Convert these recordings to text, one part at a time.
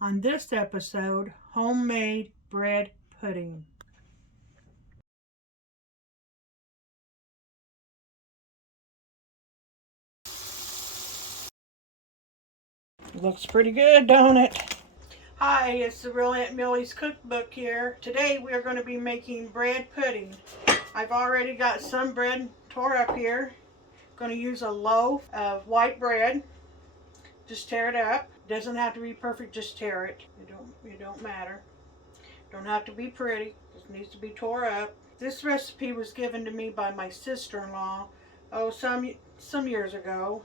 On this episode, homemade bread pudding. Looks pretty good, don't it? Hi, it's the Real Aunt Millie's Cookbook here. Today we are going to be making bread pudding. I've already got some bread tore up here. Going to use a loaf of white bread. Just tear it up. Doesn't have to be perfect, just tear it. It don't matter. Don't have to be pretty. Just needs to be tore up. This recipe was given to me by my sister-in-law, some years ago,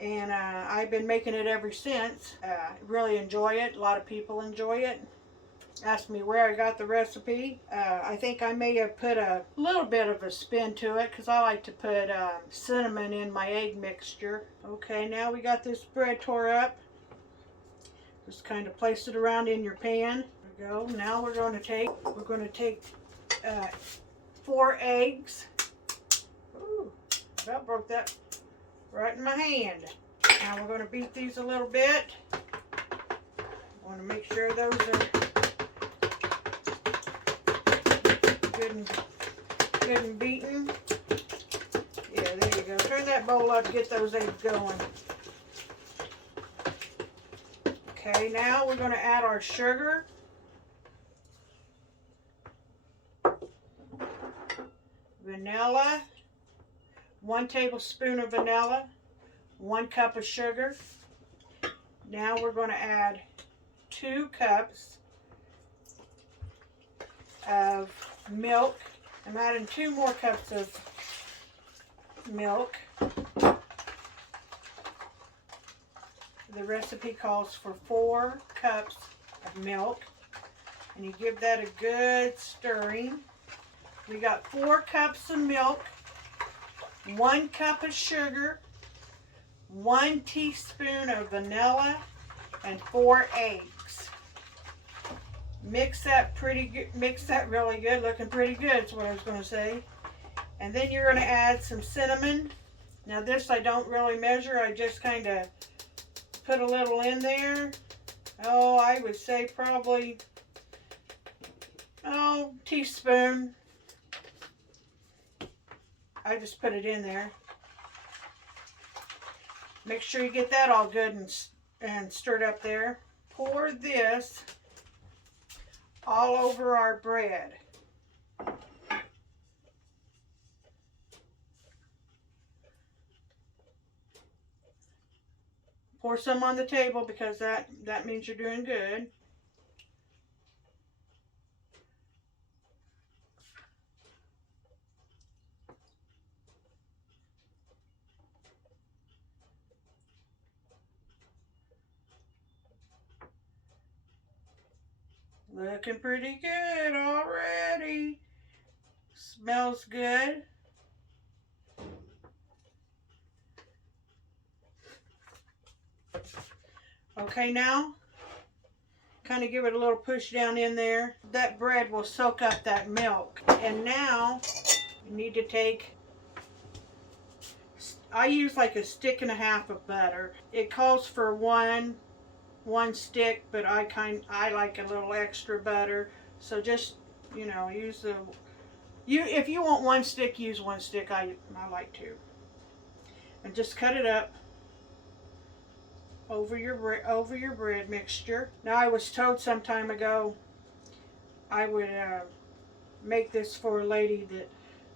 and I've been making it ever since. Really enjoy it. A lot of people enjoy it. Asked me where I got the recipe. I think I may have put a little bit of a spin to it because I like to put cinnamon in my egg mixture. Okay, now we got this bread tore up. Just kind of place it around in your pan. There we go. Now we're going to take 4 eggs. Ooh, about broke that right in my hand. Now we're going to beat these a little bit. I want to make sure those are good and beaten. Yeah, there you go. Turn that bowl up, get those eggs going. Okay, now we're going to add our sugar. Vanilla. 1 tablespoon of vanilla. 1 cup of sugar. Now we're going to add 2 cups of milk. I'm adding 2 more cups of milk. The recipe calls for 4 cups of milk, and you give that a good stirring. We got 4 cups of milk, 1 cup of sugar, 1 teaspoon of vanilla, and 4 eggs. Mix that really good. Looking pretty good is what I was going to say. And then you're going to add some cinnamon. Now this I don't really measure. I just kind of put a little in there. Oh, I would say probably, teaspoon. I just put it in there. Make sure you get that all good and stirred up there. Pour this all over our bread. Pour some on the table because that means you're doing good. Looking pretty good already. Smells good. Okay, now kind of give it a little push down in there. That bread will soak up that milk. And now you need to take, I use like a stick and a half of butter. It calls for one stick, but I like a little extra butter. So just, use if you want 1 stick, use 1 stick. I like to. And just cut it up over your bread mixture. Now I was told some time ago I would make this for a lady that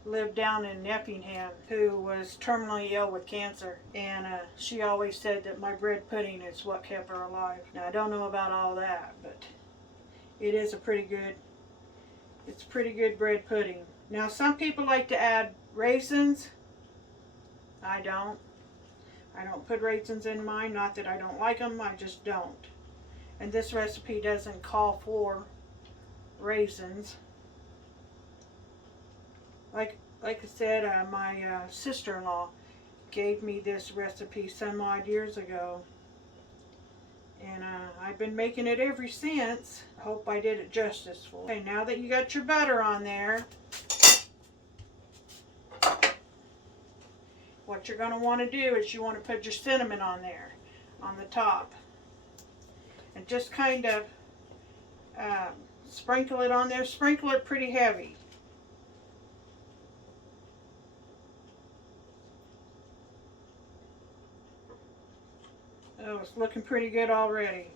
lived down in Effingham who was terminally ill with cancer, and she always said that my bread pudding is what kept her alive. Now I don't know about all that, but it is pretty good bread pudding. Now some people like to add raisins. I don't put raisins in mine. Not that I don't like them, I just don't. And this recipe doesn't call for raisins. Like I said, my sister-in-law gave me this recipe some odd years ago. And I've been making it ever since. I hope I did it justice for you. Okay, now that you got your butter on there, what you're going to want to do is you want to put your cinnamon on there, on the top. and just kind of sprinkle it on there. Sprinkle it pretty heavy. Oh, it's looking pretty good already.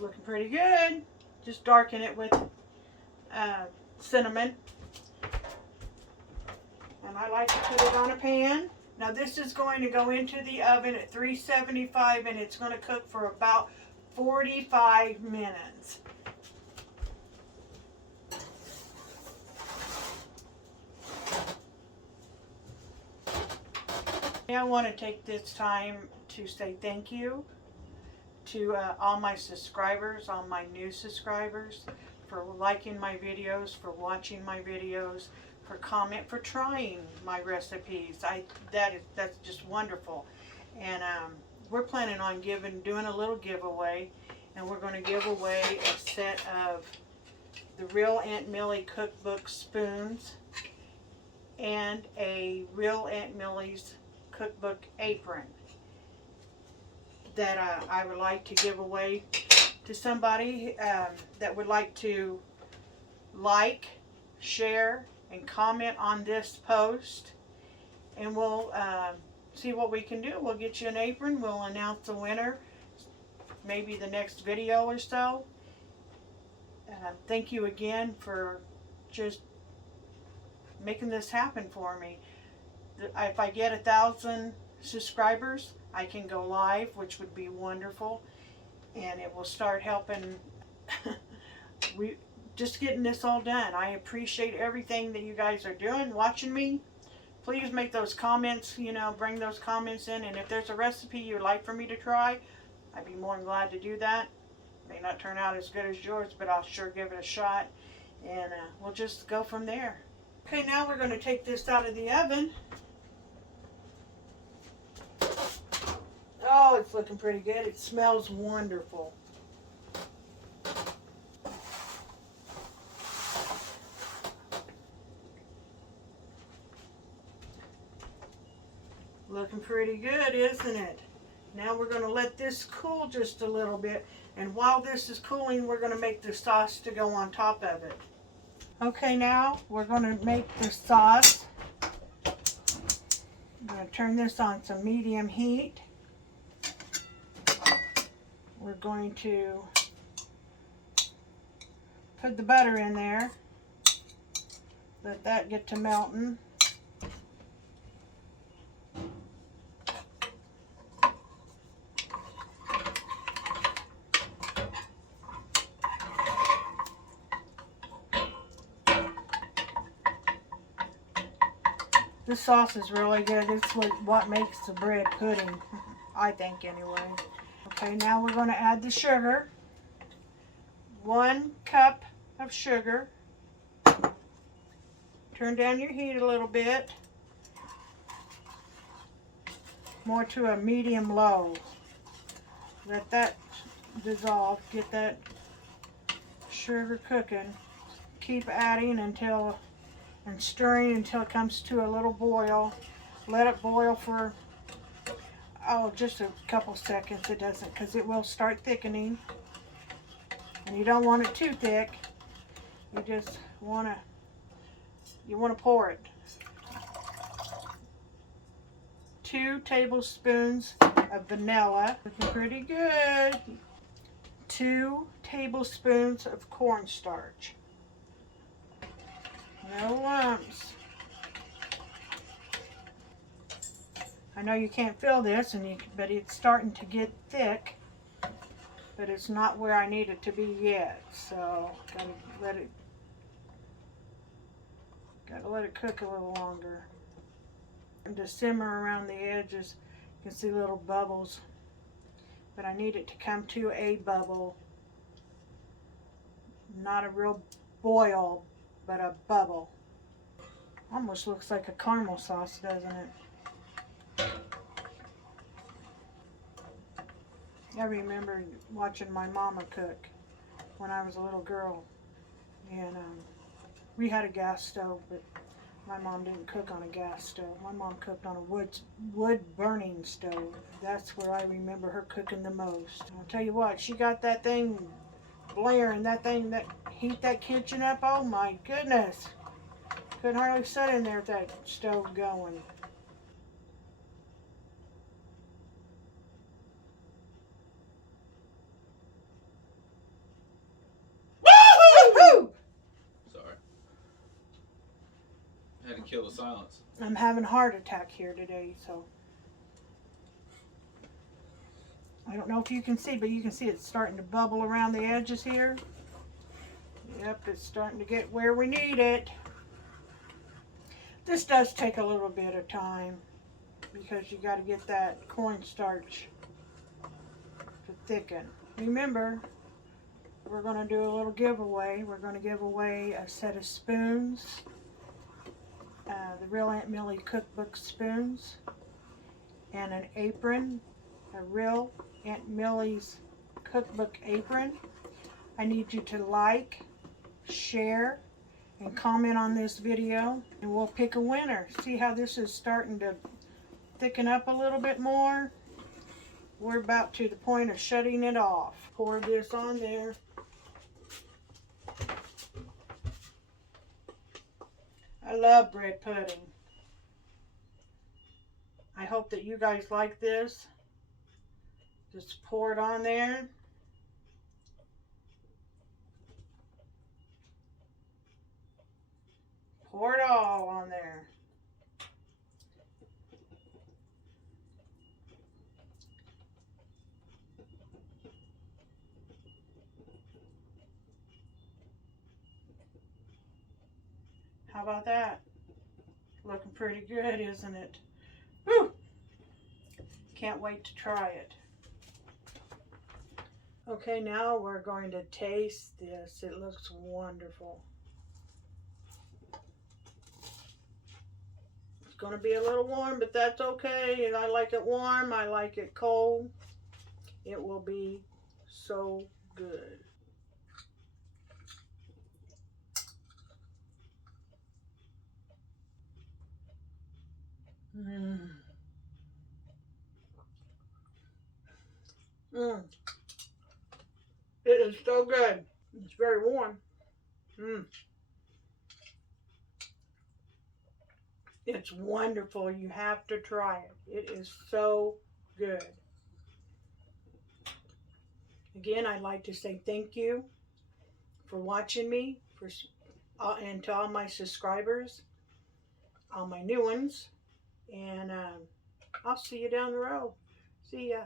Looking pretty good. Just darken it with cinnamon. And I like to put it on a pan. Now this is going to go into the oven at 375 and it's going to cook for about 45 minutes. I want to take this time to say thank you to all my subscribers, all my new subscribers, for liking my videos, for watching my videos, for trying my recipes. That's just wonderful. And we're planning on doing a little giveaway, and we're going to give away a set of the Real Aunt Millie Cookbook spoons and a Real Aunt Millie's Cookbook apron that I would like to give away to somebody that would like to like, share, and comment on this post, and we'll see what we can do. We'll get you an apron. We'll announce the winner maybe the next video or so. Thank you again for just making this happen for me. If I get 1,000 subscribers, I can go live, which would be wonderful, and it will start helping just getting this all done. I appreciate everything that you guys are doing, watching me. Please make those comments, bring those comments in, and if there's a recipe you'd like for me to try, I'd be more than glad to do that. May not turn out as good as yours, but I'll sure give it a shot, and we'll just go from there. Okay, now we're going to take this out of the oven. Oh, it's looking pretty good. It smells wonderful. Looking pretty good, isn't it? Now we're going to let this cool just a little bit, and while this is cooling, we're going to make the sauce to go on top of it. Okay, now we're going to make the sauce. I'm going to turn this on some medium heat. We're going to put the butter in there. Let that get to melting. This sauce is really good. It's what makes the bread pudding, I think anyway. Okay, now we're going to add the sugar. 1 cup of sugar. Turn down your heat a little bit. More to a medium low. Let that dissolve. Get that sugar cooking. Keep adding and stirring until it comes to a little boil. Let it boil for just a couple seconds. It doesn't, because it will start thickening, and you don't want it too thick. You just want to pour it. 2 tablespoons of vanilla. Looking pretty good. 2 tablespoons of cornstarch. No lumps. I know you can't feel this, but it's starting to get thick, but it's not where I need it to be yet. So gotta let it cook a little longer. And to simmer around the edges, you can see little bubbles, but I need it to come to a bubble, not a real boil, but a bubble. Almost looks like a caramel sauce, doesn't it? I remember watching my mama cook when I was a little girl, and we had a gas stove, but My mom didn't cook on a gas stove. My mom cooked on a wood burning stove. That's where I remember her cooking the most. I'll tell you what, she got that thing blaring, that thing that heat that kitchen up. Oh my goodness. Couldn't hardly sit in there with that stove going. Woo-hoo! Sorry. I had to kill the silence. I'm having a heart attack here today, so I don't know if you can see, but you can see it's starting to bubble around the edges here. Yep, it's starting to get where we need it. This does take a little bit of time because you got to get that cornstarch to thicken. Remember, we're going to do a little giveaway. We're going to give away a set of spoons, the Real Aunt Millie Cookbook spoons, and an apron, a Real Aunt Millie's Cookbook apron. I need you to like, share, and comment on this video, and we'll pick a winner. See how this is starting to thicken up a little bit more? We're about to the point of shutting it off. Pour this on there. I love bread pudding. I hope that you guys like this. Just pour it on there. Pour it all on there. How about that? Looking pretty good, isn't it? Whew! Can't wait to try it. Okay, now we're going to taste this. It looks wonderful. It's going to be a little warm, but that's okay. And I like it warm. I like it cold. It will be so good. Mmm. Mmm. It is so good. It's very warm. Mmm. It's wonderful. You have to try it. It is so good. Again, I'd like to say thank you for watching me, and to all my subscribers, all my new ones, and I'll see you down the road. See ya.